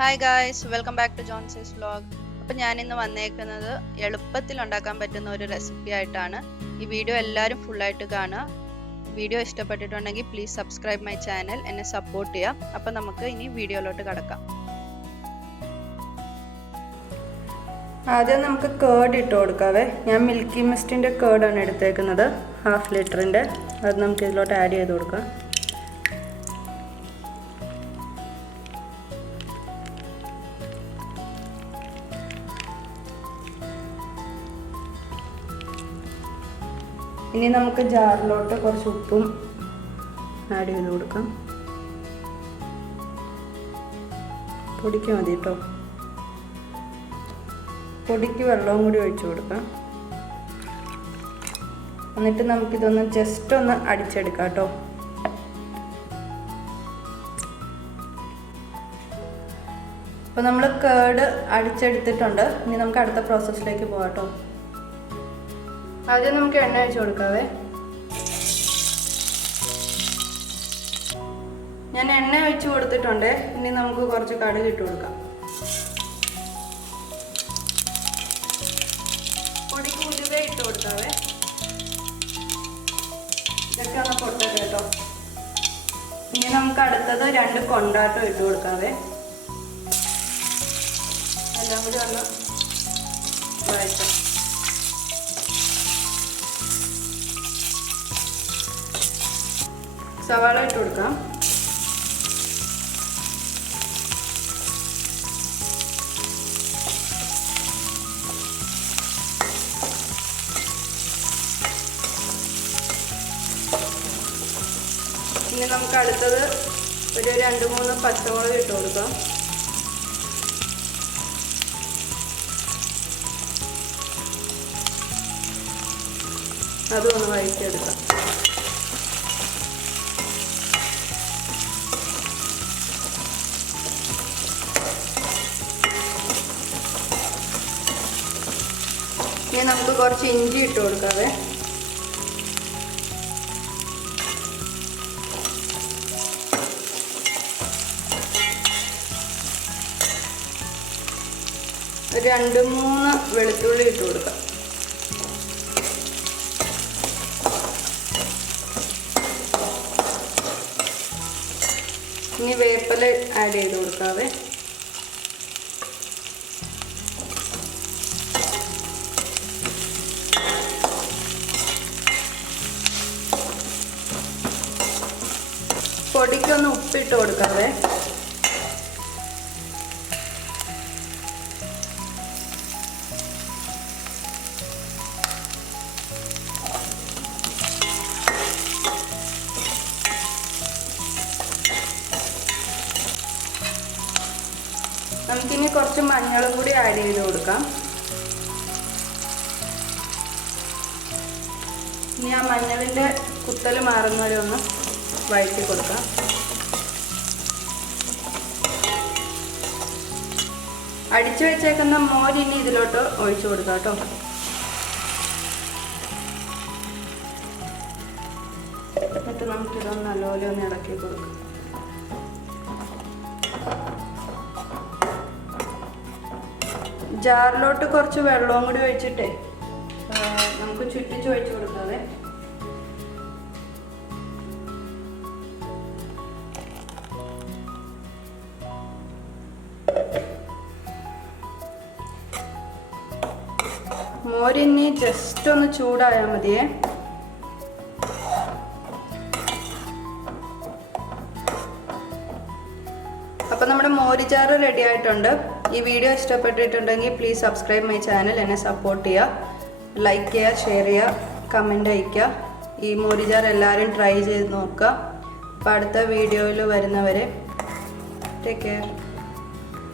Hi guys, welcome back to Johns's vlog. അപ്പോൾ ഞാൻ ഇന്ന് വന്നേക്കുന്നത് എളുപ്പത്തിൽ ഉണ്ടാക്കാൻ പറ്റുന്ന ഒരു റെസിപ്പി ആയിട്ടാണ്. ഈ വീഡിയോ എല്ലാവരും ഫുൾ ആയിട്ട് കാണുക. വീഡിയോ ഇഷ്ടപ്പെട്ടിട്ടുണ്ടെങ്കിൽ പ്ലീസ് സബ്സ്ക്രൈബ് മൈ ചാനൽ, എന്നെ സപ്പോർട്ട് ചെയ്യുക. അപ്പോൾ നമുക്ക് ഇനി വീഡിയോയിലോട്ട് കടക്കാം. ആദ്യം നമുക്ക് കേർഡ് ഇട്ട് കൊടുക്കാവേ. ഞാൻ മിൽക്കി മിസ്റ്റിൻ്റെ കേർഡാണ് എടുത്തേക്കുന്നത്, 1/2 ലിറ്ററിൻ്റെ. അത് നമുക്ക് ഇതിലോട്ട് ആഡ് ചെയ്ത് കൊടുക്കാം. ഇനി നമുക്ക് ജാറിലോട്ട് കുറച്ച് ഉപ്പും ആഡ് ചെയ്ത് കൊടുക്കാം. പൊടിക്ക് മതി കേട്ടോ. പൊടിക്ക് വെള്ളവും കൂടി ഒഴിച്ചു കൊടുക്കാം. എന്നിട്ട് നമുക്കിതൊന്ന് ജസ്റ്റ് ഒന്ന് അടിച്ചെടുക്കാം കേട്ടോ. അപ്പോൾ നമ്മൾ കേർഡ് അടിച്ചെടുത്തിട്ടുണ്ട്. ഇനി നമുക്ക് അടുത്ത പ്രോസസ്സിലേക്ക് പോകാം കേട്ടോ. ആദ്യം നമുക്ക് എണ്ണ ഒഴിച്ച് കൊടുക്കാവേ. ഞാൻ എണ്ണ ഒഴിച്ച് കൊടുത്തിട്ടുണ്ട്. ഇനി നമുക്ക് കുറച്ച് കടുക് ഇട്ട് കൊടുക്കാം. പൊടിക്ക് ഉലുവ ഇട്ട് കൊടുക്കാവേ. ഇതൊക്കെ ഒന്ന് പൊട്ടട്ടെ കേട്ടോ. ഇനി നമുക്ക് അടുത്തത് 2 കൊണ്ടാട്ടം ഇട്ട് കൊടുക്കാവേ. എല്ലാം കൂടി ഒന്ന് വഴറ്റാം. സവാള ഇട്ട് കൊടുക്കാം. ഇനി നമുക്ക് അടുത്തത് ഒരു 2-3 പച്ചമുളക് ഇട്ട് കൊടുക്കാം. അതും ഒന്ന് വഴറ്റിയെടുക്കാം. ഇനി നമുക്ക് കുറച്ച് ഇഞ്ചി ഇട്ട് കൊടുക്കാവേ. ഒരു 2-3 വെളുത്തുള്ളി ഇട്ട് കൊടുക്കാം. ഇനി വേപ്പില ആഡ് ചെയ്ത് കൊടുക്കാവേ. പൊടിക്കൊന്ന് ഉപ്പിട്ട് കൊടുക്കാവേ. നമുക്കിനി കുറച്ച് മഞ്ഞളും കൂടി ആഡ് ചെയ്ത് കൊടുക്കാം. ഇനി ആ മഞ്ഞളിൻ്റെ കുത്തൽ മാറുന്ന വരെ ഒന്ന് വഴറ്റി കൊടുക്കാം. അടിച്ചു വെച്ചേക്കുന്ന മോര് ഇനി ഇതിലോട്ട് ഒഴിച്ചു കൊടുക്കാം കേട്ടോ. എന്നിട്ട് നമുക്കിതൊന്ന് നല്ലപോലെ ഒന്ന് ഇളക്കി കൊടുക്കാം. ജാറിലോട്ട് കുറച്ച് വെള്ളവും കൂടി ഒഴിച്ചിട്ടേ നമുക്ക് ചുറ്റിച്ച് ഒഴിച്ചു കൊടുക്കാതെ. മോരിനി ജസ്റ്റ് ഒന്ന് ചൂടായാൽ മതിയേ. അപ്പോൾ നമ്മുടെ മോരുചാറ് റെഡി ആയിട്ടുണ്ട്. ഈ വീഡിയോ ഇഷ്ടപ്പെട്ടിട്ടുണ്ടെങ്കിൽ പ്ലീസ് സബ്സ്ക്രൈബ് മൈ ചാനൽ, എന്നെ സപ്പോർട്ട് ചെയ്യുക. ലൈക്ക് ചെയ്യുക, ഷെയർ ചെയ്യുക, കമൻറ്റ് അയയ്ക്കുക. ഈ മോരുചാറ് എല്ലാവരും ട്രൈ ചെയ്ത് നോക്കുക. അപ്പോൾ അടുത്ത വീഡിയോയിൽ വരുന്നവരെ ടേക്ക് കെയർ.